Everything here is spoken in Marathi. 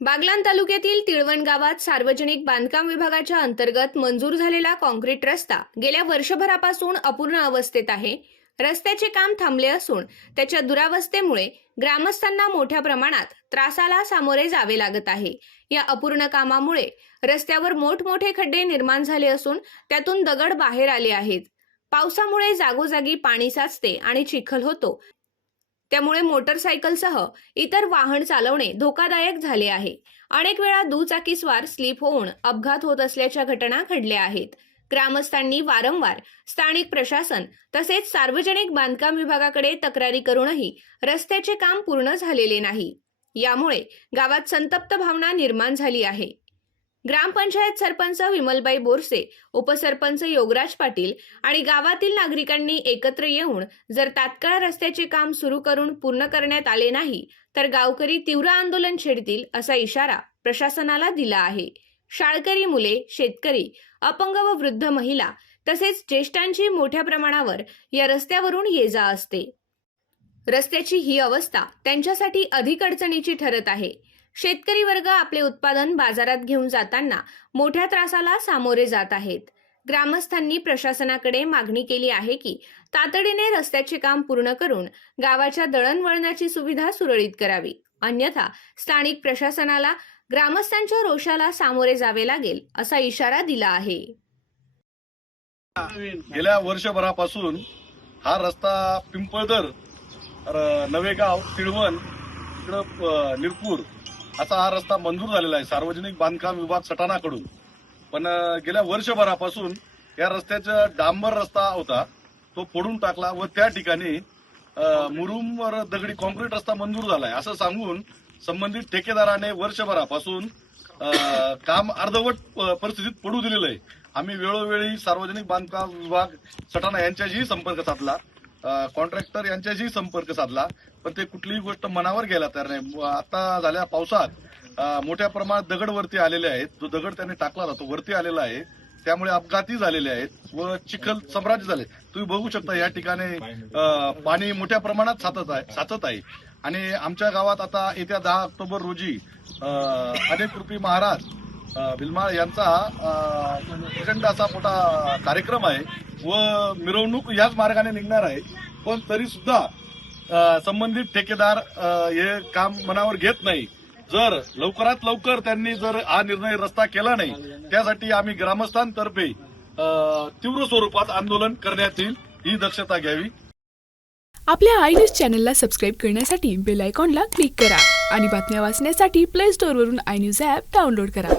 बागलान तालुक्यातील तिळवण गावात सार्वजनिक बांधकाम विभागाच्या अंतर्गत मंजूर झालेला कॉन्क्रीट रस्ता गेल्या वर्षभरापासून अपूर्ण अवस्थेत आहे. रस्त्याचे काम थांबले असून त्याच्या दुरावस्थेमुळे ग्रामस्थांना मोठ्या प्रमाणात त्रासाला सामोरे जावे लागत आहे. या अपूर्ण कामामुळे रस्त्यावर मोठमोठे खड्डे निर्माण झाले असून त्यातून दगड बाहेर आले आहेत. पावसामुळे जागोजागी पाणी साचते आणि चिखल होतो. त्यामुळे मोटरसायकलसह इतर वाहन चालवणे धोकादायक झाले आहे. अनेक वेळा दुचाकीस्वार स्लिप होऊन अपघात होत असल्याच्या घटना घडल्या आहेत. ग्रामस्थांनी वारंवार स्थानिक प्रशासन तसेच सार्वजनिक बांधकाम विभागाकडे तक्रारी करूनही रस्त्याचे काम पूर्ण झालेले नाही. यामुळे गावात संतप्त भावना निर्माण झाली आहे. ग्रामपंचायत सरपंच विमलबाई बोरसे उपसरपंच योगराज पाटील आणि गावातील नागरिकांनी एकत्र येऊन जर तात्काळ रस्त्याचे काम सुरू करून पूर्ण करण्यात आले नाही तर गावकरी तीव्र आंदोलन छेडतील असा इशारा प्रशासनाला दिला आहे. शाळकरी मुले शेतकरी अपंग व वृद्ध महिला तसेच ज्येष्ठांची मोठ्या प्रमाणावर या रस्त्यावरून ये जा असते. रस्त्याची ही अवस्था त्यांच्यासाठी अधिक अडचणीची ठरत आहे. शेतकरी वर्ग आपले उत्पादन बाजारात घेऊन जाताना मोठ्या त्रासाला सामोरे जात आहेत. ग्रामस्थांनी प्रशासनाकडे मागणी केली आहे की तातडीने रस्त्याचे काम पूर्ण करून गावाच्या दळणवळणाची सुविधा सुरळीत करावी. अन्यथा स्थानिक प्रशासनाला ग्रामस्थांच्या रोषाला सामोरे जावे लागेल असा इशारा दिला आहे. गेल्या वर्षभरापासून हा रस्ता पिंपळदर नवेगाव तिळवण इकडं निरपूर असा हा रस्ता मंजूर झालेला आहे. सार्वजनिक बांधकाम विभाग सटाणाकडून. पण गेल्या वर्षभरापासून या रस्त्याचा डांबर रस्ता होता तो फोडून टाकला व त्या ठिकाणी मुरुमवर दगडी कॉन्क्रीट रस्ता मंजूर झालाय. असं सांगून संबंधित ठेकेदाराने वर्षभरापासून काम अर्धवट प- परिस्थितीत पडू दिलेलं आहे. आम्ही वेळोवेळी सार्वजनिक बांधकाम विभाग सटाणा यांच्याशीही संपर्क साधला. कॉन्ट्रॅक्टर यांच्याशी संपर्क साधला पण ते कुठलीही गोष्ट मनावर घ्यायला तयार नाही. आता झाल्या पावसात मोठ्या प्रमाणात दगड वरती आलेले आहेत. जो दगड त्यांनी टाकला जातो तो वरती आलेला आहे. त्यामुळे अपघाती झालेले आहेत व चिखल सम्राज्य झाले. तुम्ही बघू शकता या ठिकाणी पाणी मोठ्या प्रमाणात साचत आहे साचत आहे. आणि आमच्या गावात आता येत्या दहा ऑक्टोबर रोजी अनेक कृपी महाराज भिलमाळ बिलमाळ यांचा प्रचंड असा मोठा कार्यक्रम आहे व मिरवणूक याच मार्गाने निघणार आहे. पण तरी सुद्धा संबंधित ठेकेदार हे काम मनावर घेत नाही. जर लवकरात लवकर त्यांनी जर हा निर्णय रस्ता केला नाही त्यासाठी आम्ही ग्रामस्थांतर्फे तीव्र स्वरूपात आंदोलन करण्यात येईल ही दक्षता घ्यावी. आपल्या आय न्यूज चॅनलला सबस्क्राईब करण्यासाठी बेल आयकॉनला क्लिक करा आणि बातम्या वाचण्यासाठी प्ले स्टोअरवरून आय न्यूज ॲप डाउनलोड करा.